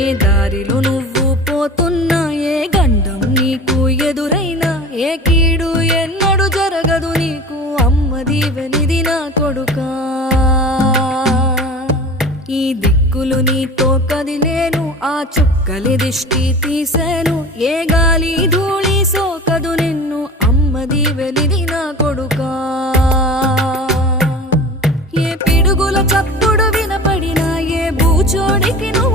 ఏ దారిలో నువ్వు పోతున్నా, ఏ గండం నీకు ఎదురైనా, ఏ కీడు ఎన్నడు జరగదు నీకు, అమ్మ దీవెనిది నా కొడుకా. ఈ దిక్కులు నీతో కదిలేను, ఆ చుక్కలి దిష్టి తీసేను, ఏ గాలి ధూళి సోకదు నిన్ను, అమ్మ దీవెనిది నా కొడుకా. ఏ పిడుగుల చప్పుడు వినపడినా, ఏ బూచోడికి నువ్వు